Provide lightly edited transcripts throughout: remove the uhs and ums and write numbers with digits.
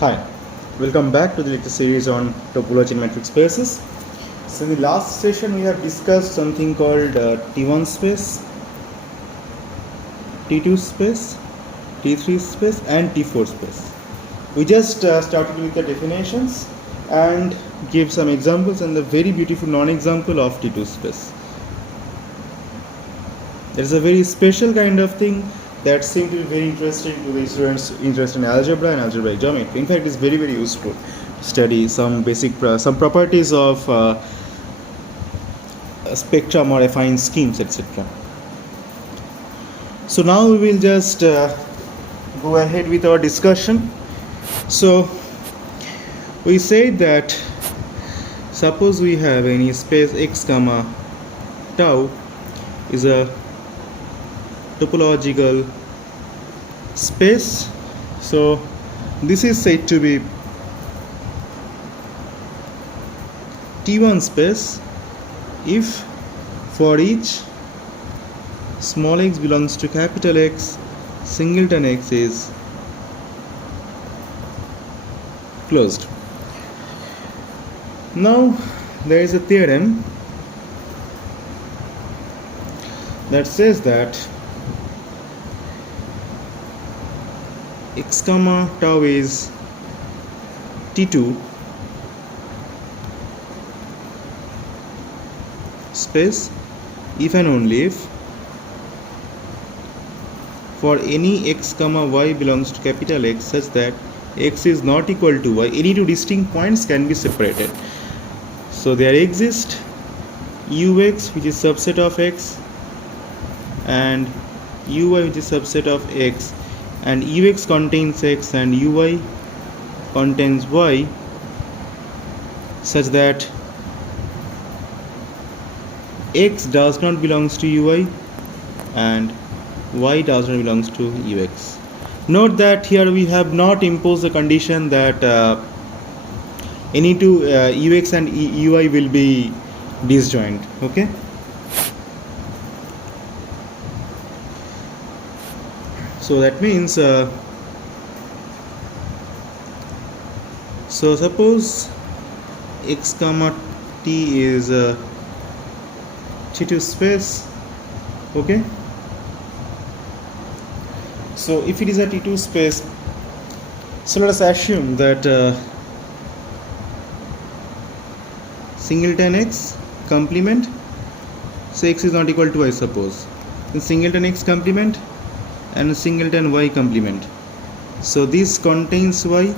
Hi, welcome back to the lecture series on topology in metric spaces. So in the last session we have discussed something called T1 space, T2 space, T3 space and T4 space. We just started with the definitions and gave some examples and the very beautiful non-example of T2 space. There is a very special kind of thing that seems to be very interesting to the students interested in algebra and algebraic geometry. In fact, it's very useful to study some basic some properties of a spectrum or affine schemes, etc. So now we will just go ahead with our discussion. So we said that suppose we have any space x comma tau is a topological space. So this is said to be T1 space if for each small x belongs to capital X, singleton x is closed. Now there is a theorem that says that x comma tau is T2 space if and only if for any x comma y belongs to capital X such that x is not equal to y, any two distinct points can be separated. So there exists ux which is subset of x and uy which is subset of x, and ux contains x and uy contains y such that x does not belongs to ui and y does not belongs to ux. Note that here we have not imposed the condition that any two ux and ui will be disjoint. Okay. So that means so suppose x comma t is T2 space. Okay. So if it is a T2 space, so let us assume that singleton x complement, so x is not equal to y, suppose then singleton x complement and singleton y complement. So this contains y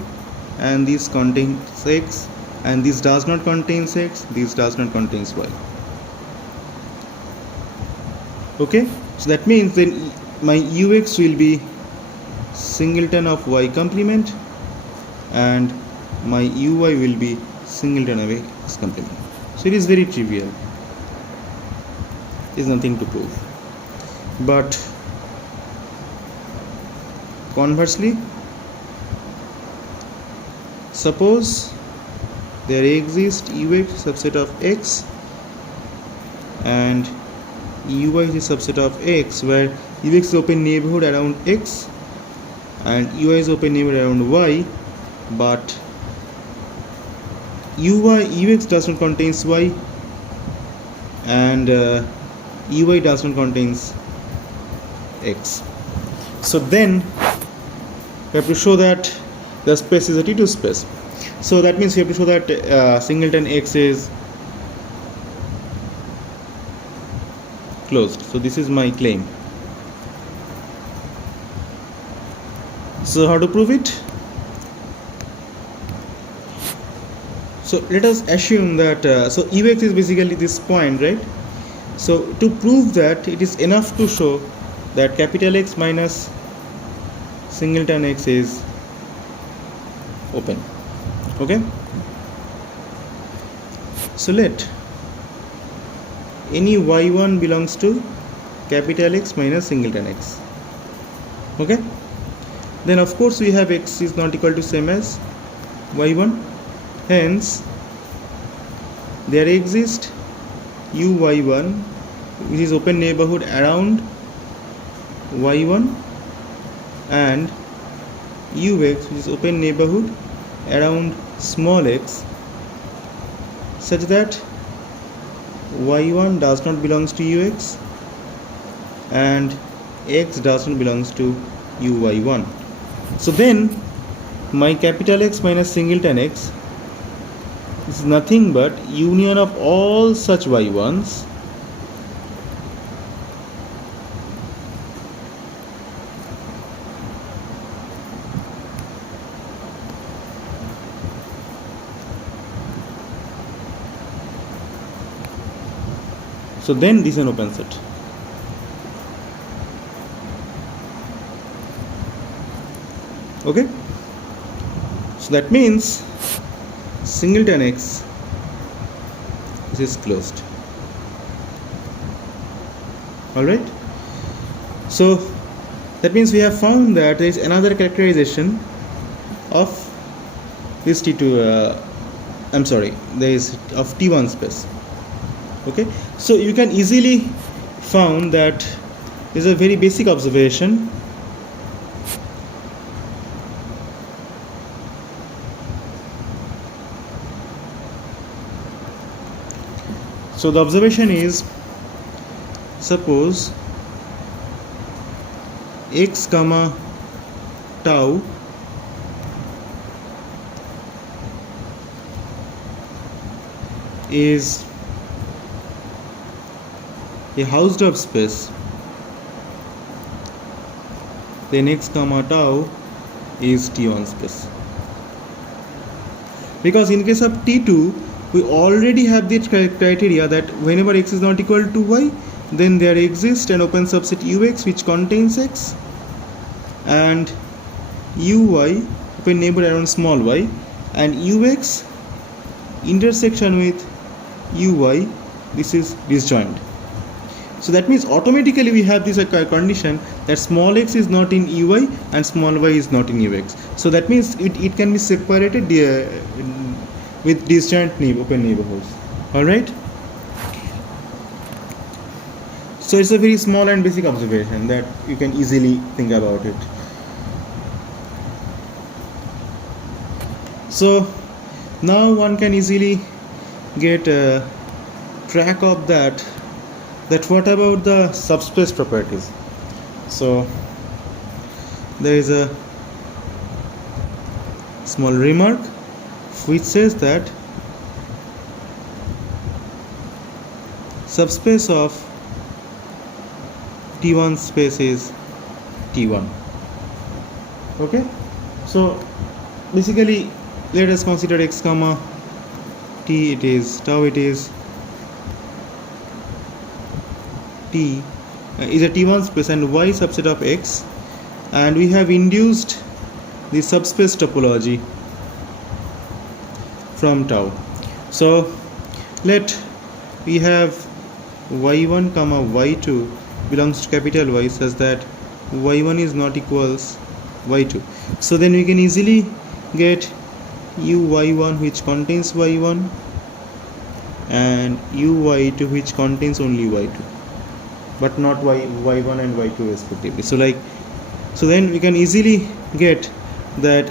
and this contains x, and this does not contain x, this does not contains y. Okay, so that means then my ux will be singleton of y complement and my uy will be singleton of x complement. So it is very trivial, there is nothing to prove. But conversely, suppose there exists ux subset of x and uy is a subset of x, where ux is open neighborhood around x and ui is open neighborhood around y, but ux does not contains y and ui does not contains x. So then we have to show that the space is a T2 space. So that means we have to show that singleton x is closed. So this is my claim. So how to prove it? So let us assume that so ux is basically this point, right? So to prove that, it is enough to show that capital X minus singleton x is open. Okay, so let any y1 belongs to capital X minus singleton x. Okay, then of course we have x is not equal to same as y1, hence there exists uy1 which is open neighborhood around y1 and ux, which is open neighborhood around small x such that y1 does not belongs to ux and x does not belongs to uy1. So then my capital X minus singleton x is nothing but union of all such y1s so then this is an open set. Okay, so that means singleton x this is closed. All right, so that means we have found that there is another characterization of this T2 there is of T1 space. Okay, so you can easily found that is a very basic observation. So the observation is, suppose x comma tau is a Hausdorff space, then x comma tau is T1 space. Because in case of T2 we already have the criteria that whenever x is not equal to y, then there exists an open subset ux which contains x and uy open neighbor around small y and ux intersection with uy, this is disjoint. So that means automatically we have this condition that small x is not in uy and small y is not in ux. So that means it can be separated with disjoint open neighborhoods. All right, so it's a very small and basic observation that you can easily think about it. So now one can easily get a track of that what about the subspace properties. So there is a small remark which says that subspace of T1 space is T1. Okay, so basically let us consider x comma t, it is tau, it is t is a T1 space and y subset of x, and we have induced the subspace topology from tau. So let we have y1 comma y2 belongs to capital Y such that y1 is not equals y2. So then we can easily get uy1 which contains y1 and uy2 which contains only y2 but not y1 and y2 respectively. So then we can easily get that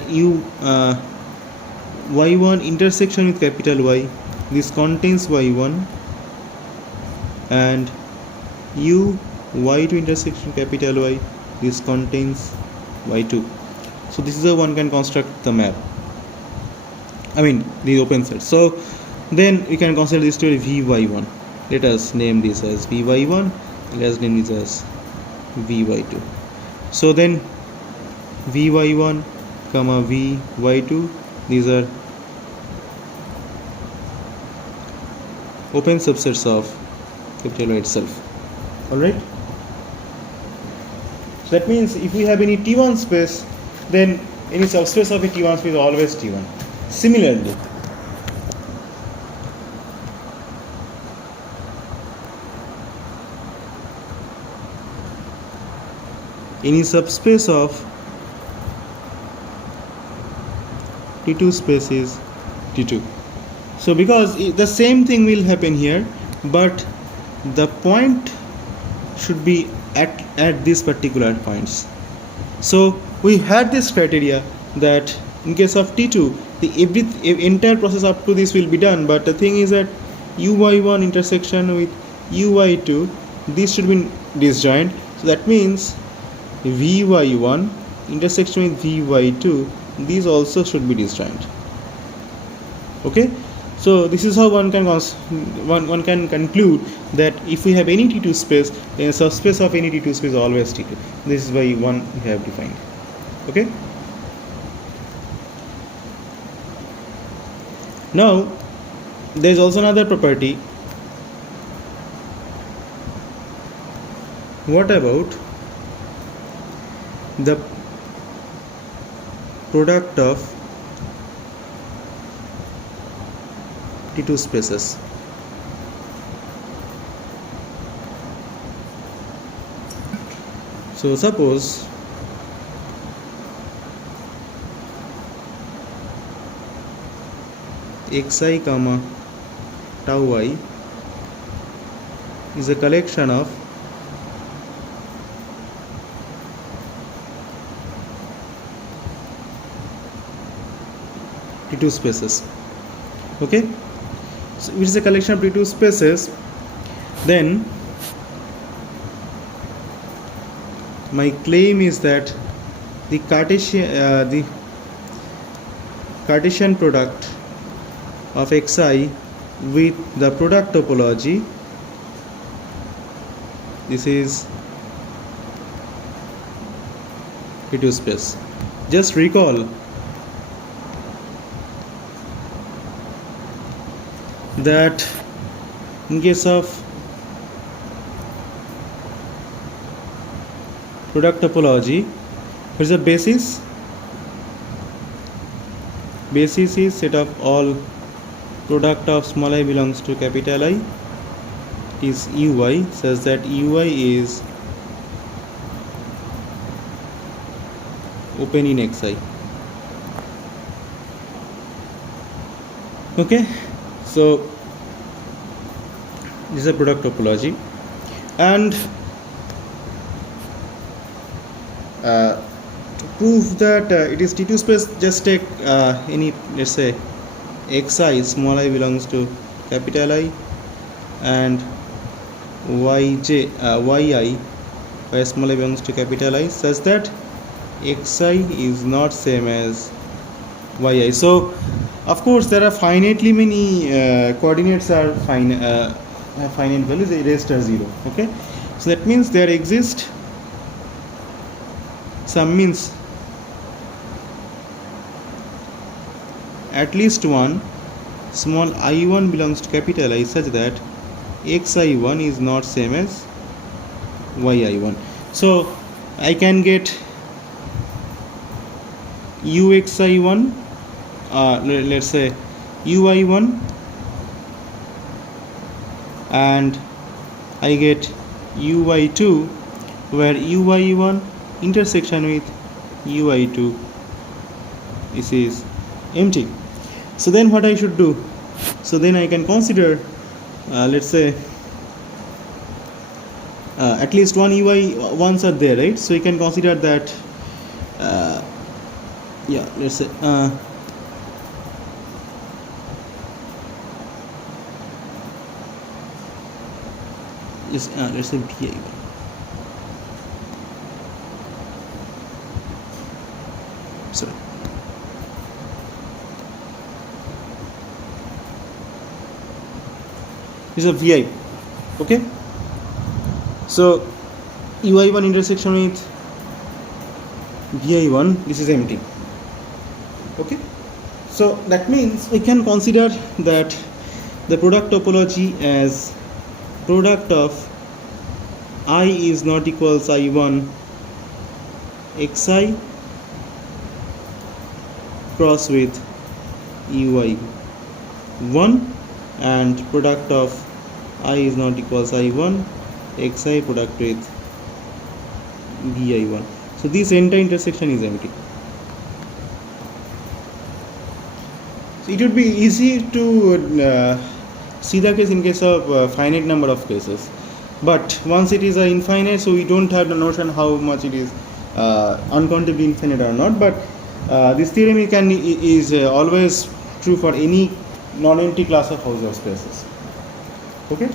y1 intersection with capital Y, this contains y1 and y2 intersection capital Y, this contains y2. So this is how one can construct the map, the open set. So then we can consider this to be vy1. Let us name this as vy1, let us name this as vy2. So then vy1 comma vy2, these are open subsets of capital Y itself. Alright, so that means if we have any T1 space, then any subspace of a T1 space is always T1. Similarly, any subspace of T2 space is T2. So because the same thing will happen here, but the point should be at these particular points. So we had this criteria that in case of T2 entire process up to this will be done, but the thing is that uy1 intersection with uy2, this should be disjoint. So that means vy1 intersection with vy2, these also should be disjoint. Okay, so this is how one can conclude that if we have any T2 space, then a subspace of any T2 space is always T2. This is why one we have defined. Okay, now there is also another property. What about the product of T2 spaces? So suppose xi comma tau I is a collection of T2 spaces. Okay, so which is a collection of T2 spaces, then my claim is that the Cartesian product of xi with the product topology, this is T2 space. Just recall that in case of product topology, what is the basis? Basis is set of all product of small I belongs to capital I is ui, such that ui is open in xi. Okay, so this is a product topology, and to prove that it is T2 space, just take any, let's say, xi small I belongs to capital I and yi where small I belongs to capital I, such that xi is not same as yi. So of course there are finitely many coordinates are have finite values raised to 0. Okay, so that means there exists some, means at least one small I1 belongs to capital I, such that xi1 is not same as yi1. So I can get uxi1, let's say ui1, and I get uy2 where ui1 intersection with ui2, this is empty. So then what I should do? So then I can consider let's say at least one ui1s are there, right? So you can consider that yeah, let's say let's say vi1. Sorry. This is a vi. Okay, so ui1 intersection with vi1, this is empty. Okay, so that means we can consider that the product topology as product of I is not equals I1 xi cross with ui1, and product of I is not equals I1 xi product with vi1. So this entire intersection is empty. So it would be easy to see the case in case of finite number of cases, but once it is infinite, so we don't have the notion how much it is uncountably infinite or not. But This theorem is always true for any non-empty class of Hausdorff spaces. Okay.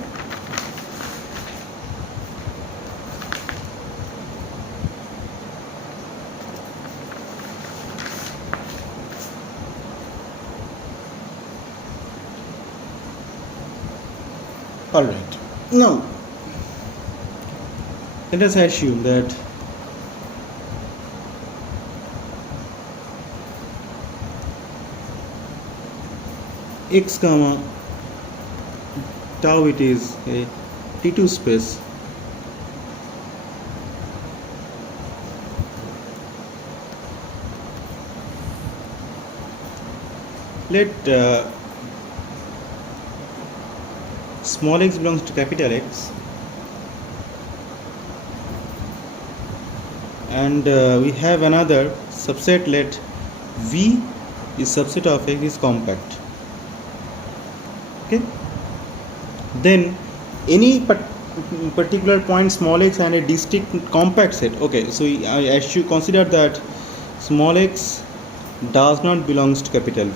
All right. Now, let us assume that x comma tau, it is a T2 space let small x belongs to capital X, and we have another subset, let V is subset of X is compact. Okay, then any particular point small x and a distinct compact set. Okay, so I should consider that small x does not belongs to capital V.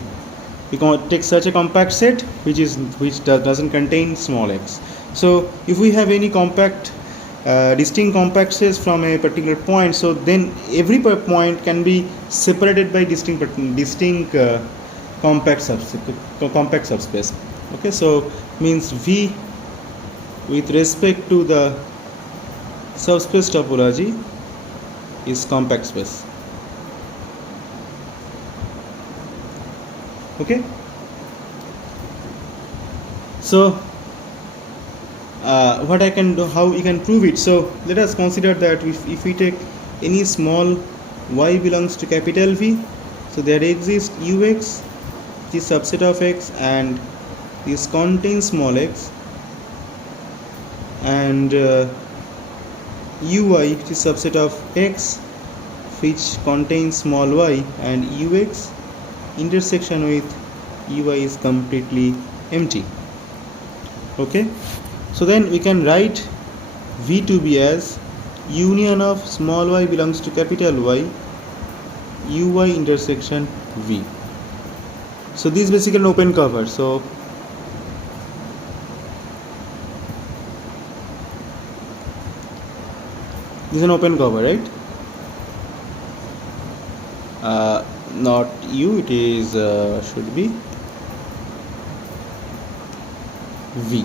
We can take such a compact set which doesn't contain small x. So if we have any compact distinct compact sets from a particular point, so then every point can be separated by distinct compact subspace. Okay, so means V with respect to the subspace topology is compact space. Okay, so what I can do, how we can prove it. So let us consider that if we take any small y belongs to capital V, so there exists ux, which is subset of x, and this contains small x, and uy, which is subset of x, which contains small y, and ux intersection with ui is completely empty. Okay, so then we can write V to be as union of small y belongs to capital Y, uy intersection V. So this is basically an open cover. So this is an open cover, right? Not U, it is should be V.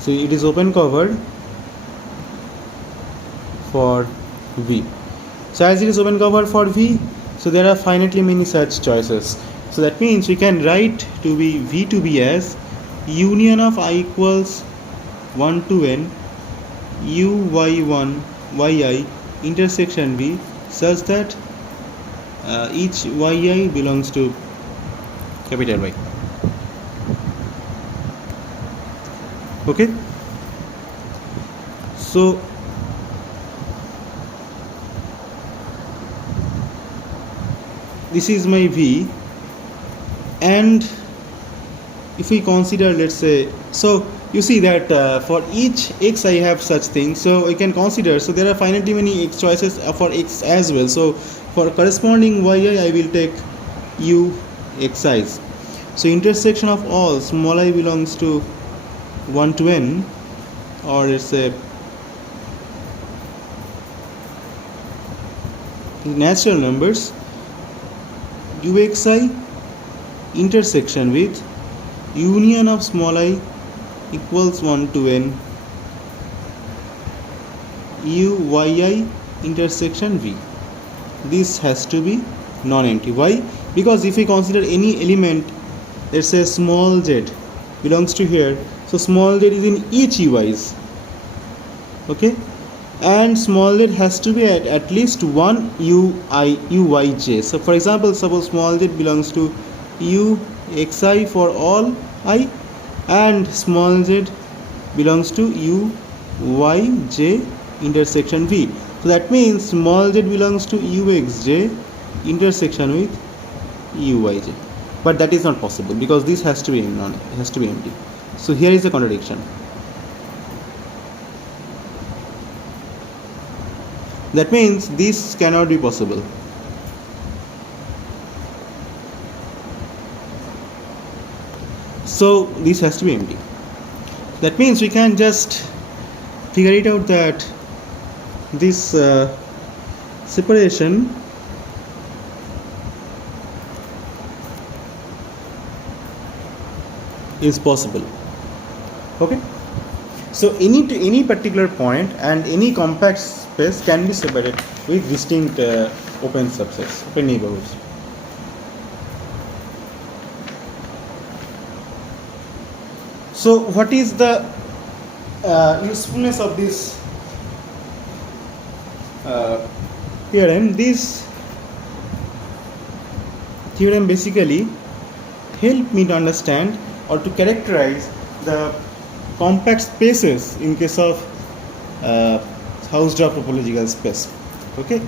So it is open covered for V. So as it is open covered for V, so there are finitely many such choices. So that means we can write to be V to be as union of I equals 1 to n uy1 yi intersection V such that each yi belongs to capital Y. Okay, so this is my V, and if we consider, let's say, so you see that for each x I have such things, so we can consider, so there are finitely many x choices for x as well. So for corresponding yi I will take u xi's. So intersection of all small I belongs to 1 to n, or let's say natural numbers, uxi intersection with union of small I equals 1 to n uyi intersection V. This has to be non-empty. Why? Because if we consider any element, let's say small z belongs to here, so small z is in each ui's. Okay, and small z has to be at least one uyj. So for example, suppose small z belongs to uxi for all I, and small z belongs to uyj intersection V. So that means small z belongs to uxj intersection with uyj. But that is not possible because this has to be empty. So here is the contradiction. That means this cannot be possible. So this has to be empty. That means we can just figure it out that this separation is possible. Okay, so any particular point and any compact space can be separated with distinct open subsets, open neighborhoods. So what is the usefulness of this theorem? This theorem basically help me to understand or to characterize the compact spaces in case of Hausdorff topological space. Okay.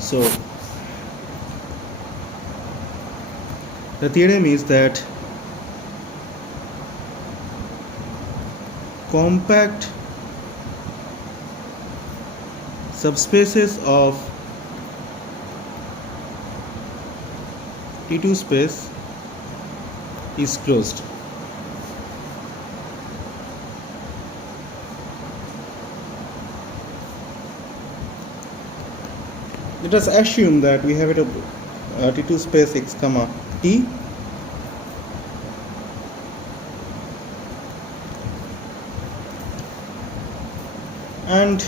So the theorem is that compact subspaces of T2 space is closed. Let us assume that we have a T2 space x comma t, and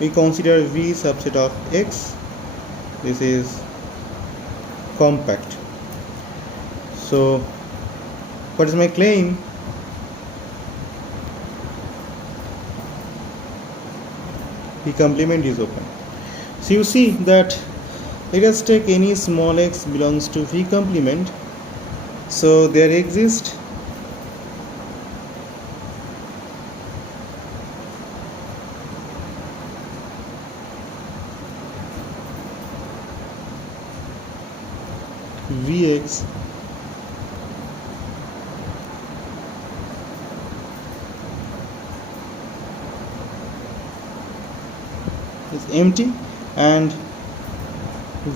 we consider V subset of x. This is compact. So what is my claim? The complement is open. So you see that let us take any small x belongs to V complement. So there exists Vx is empty and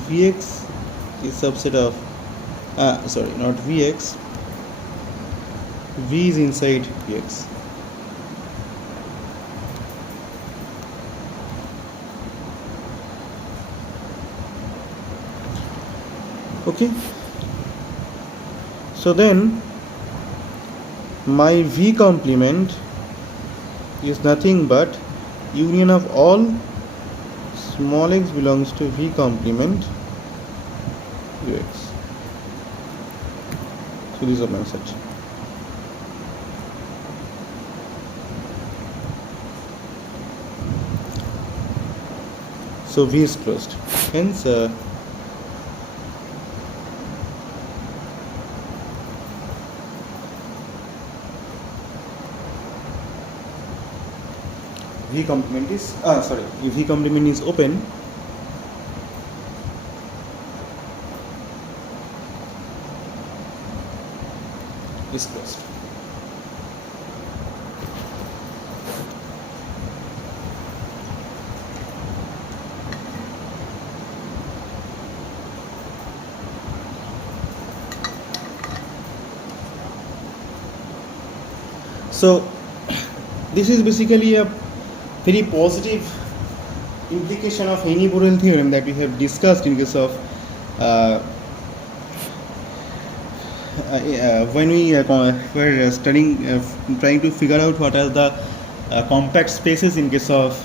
Vx is subset of not Vx, V is inside Vx. Okay, so then my V complement is nothing but union of all small x belongs to V complement Vx. So these are my set. So V is closed. Hence V complement is if V complement is open, is closed. So this is basically a very positive implication of Heine-Borel theorem that we have discussed in case of when we were studying, trying to figure out what are the compact spaces in case of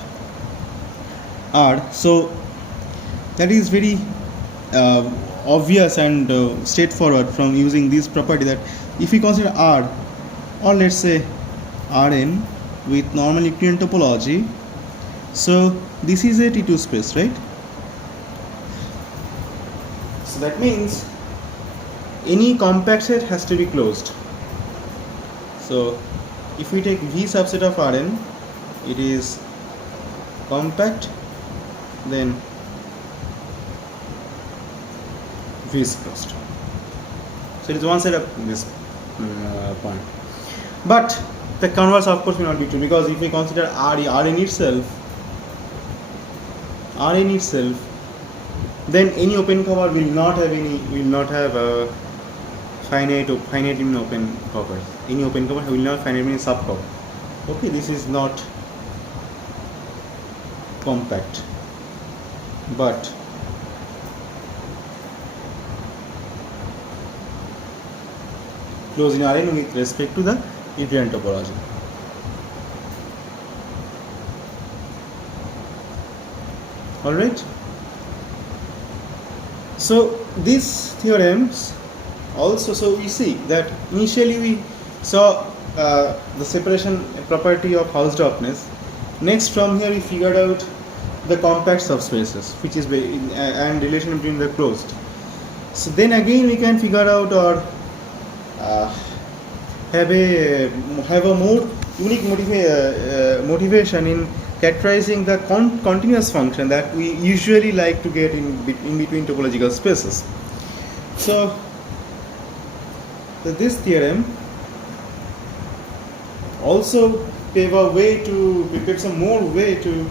R. So that is very obvious and straightforward from using this property that if we consider R, or let's say Rn with normal Euclidean topology, so this is a T2 space, right? So that means any compact set has to be closed. So if we take V subset of Rn, it is compact, then V is closed. So it is one side of this point. But the converse of course may not be true, because if we consider Rn itself, then any open cover will not have a finite in open cover. Any open cover will not finite in sub cover. Okay, this is not compact, but closed in Rn with respect to the Euclidean topology. Alright. So these theorems also, so we see that initially we saw the separation property of Hausdorffness. Next, from here we figured out the compact subspaces, which is and relation between the closed. So then again we can figure out or have a more unique motivation in characterizing the continuous function that we usually like to get in between topological spaces. So this theorem also paves some more way to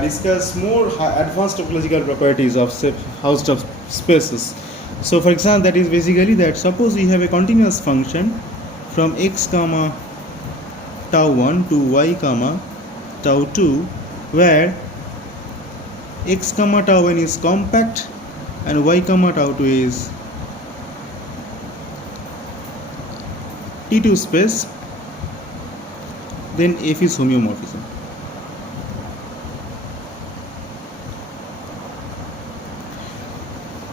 discuss more advanced topological properties of Hausdorff spaces. So for example, that is basically that suppose we have a continuous function from x comma tau 1 to y comma tau 2, where x comma tau n is compact and y comma tau 2 is T2 space, then F is homeomorphism.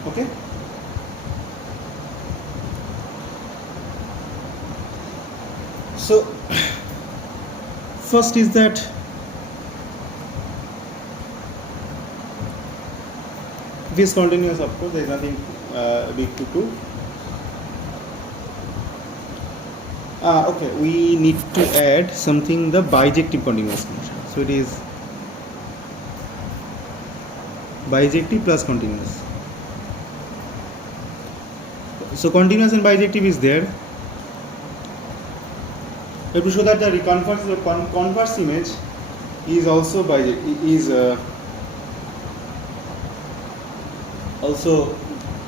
Okay. So first is that if is continuous, of course there is nothing big to prove. Okay, we need to add something, the bijective continuous function. So it is bijective plus continuous. So continuous and bijective is there. We have to show that the converse image is also also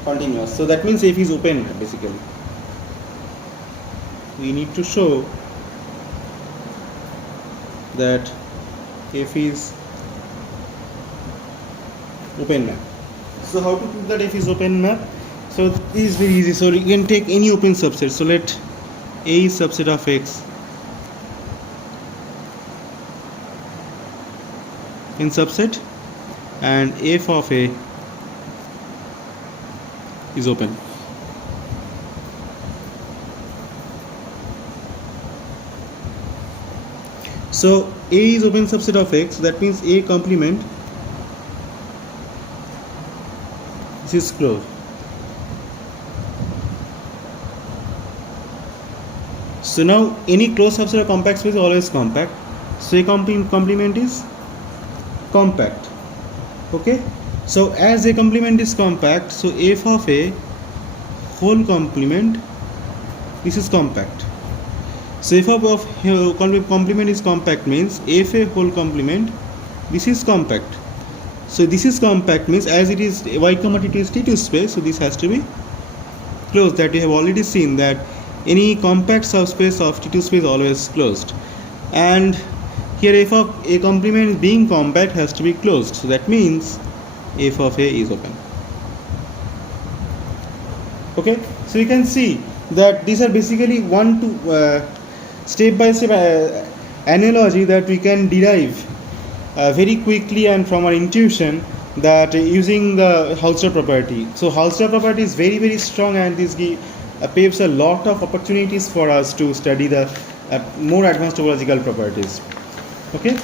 continuous. So that means F is open basically. We need to show that F is open map. So how to prove that F is open map? So this is very easy. So you can take any open subset. So let A is subset of X in subset, and F of A is open. So A is open subset of X, that means A complement, this is closed. So now any closed subset of compact space is always compact. So A complement is compact. Okay. So as A complement is compact, so F of A whole complement, this is compact. So F of complement is compact means F a whole complement, this is compact. So this is compact means as it is y comma t2 is T2 space, so this has to be closed. That we have already seen that any compact subspace of T2 space is always closed, and here F of A complement being compact has to be closed. So that means F of A is open. Okay, so you can see that these are basically step-by-step analogy that we can derive very quickly and from our intuition, that using the Hausdorff property. So Hausdorff property is very, very strong, and this paves a lot of opportunities for us to study the more advanced topological properties. Okay.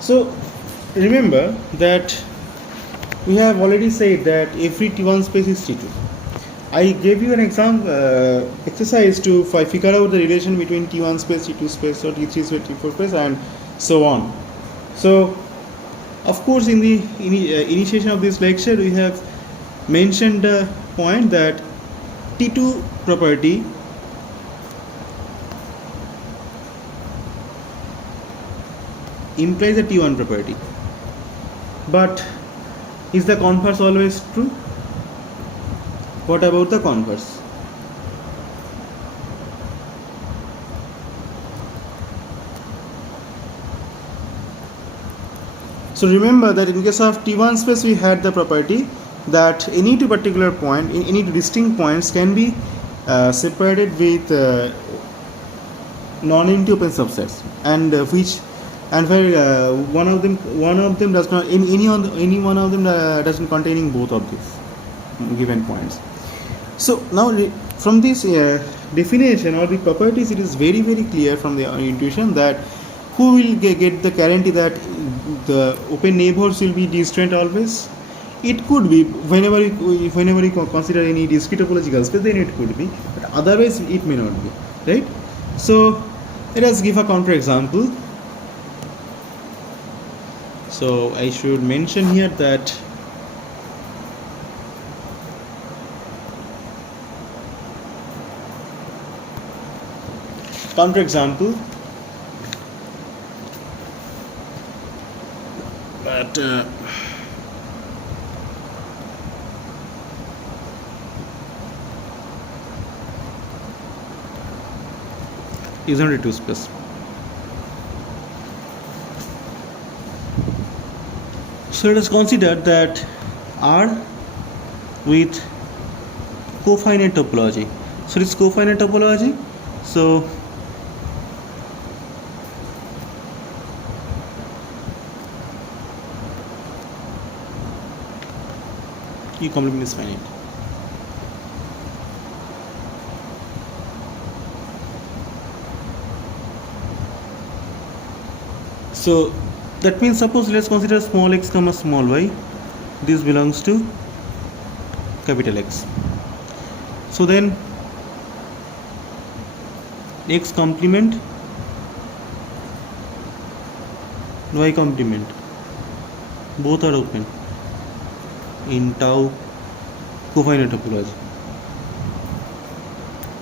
So remember that we have already said that every T1 space is T2. I gave you an exercise to figure out the relation between T1 space, T2 space, or T3 space, T4 space, and so on. So, of course, in the initiation of this lecture, we have mentioned the point that T2 property implies a T1 property. But is the converse always true? What about the converse? So remember that in case of T1 space we had the property that any two particular point, any two distinct points can be separated with non-empty open subsets, and where one of them does not, any one of them doesn't containing both of these given points. So now from this definition or the properties, it is very clear from the intuition that who will get the guarantee that the open neighbors will be disjoint always. It could be whenever you consider any discrete topological space, then it could be, but otherwise it may not be, right? So let us give a counter example. So I should mention here that counter example, but is not a two space. So let us consider that R with cofinite topology. So it's cofinite topology. So E complement is finite. So that means, suppose let's consider small x comma small y. This belongs to capital X. So then x complement, y complement, both are open in tau cofinite topology.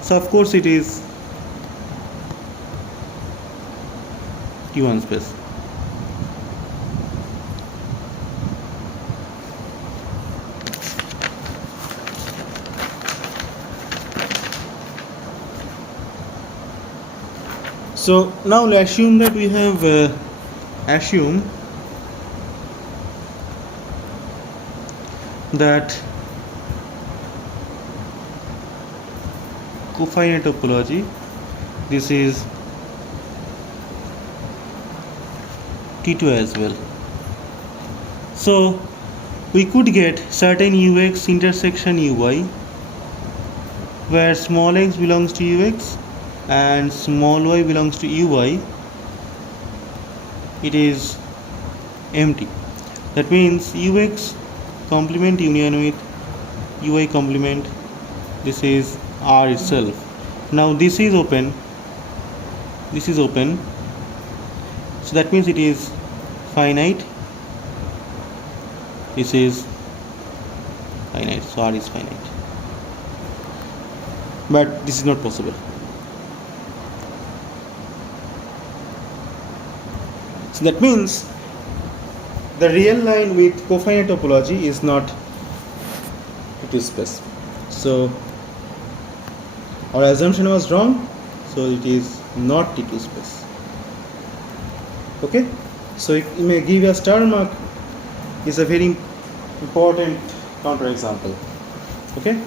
So of course it is T1 space. So now let's assume that we have assumed that cofinite topology, this is T2 as well. So we could get certain ux intersection uy where small x belongs to ux and small y belongs to uy. It is empty. That means ux complement union with ui complement, this is R itself. Now this is open, this is open, so that means it is finite, this is finite, so R is finite, but this is not possible. So that means the real line with cofinite topology is not T2 space. So our assumption was wrong, so it is not T2 space. Okay, so it may give a star mark is a very important counter example. Okay.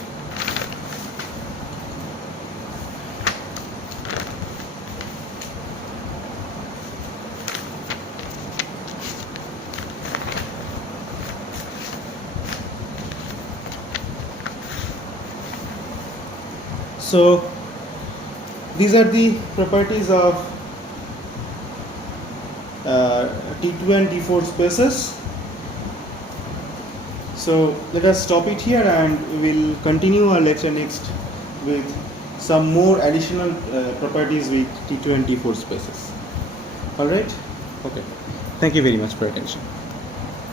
So these are the properties of T2 and T4 spaces. So let us stop it here, and we will continue our lecture next with some more additional properties with T2 and T4 spaces. Alright? Okay. Thank you very much for your attention.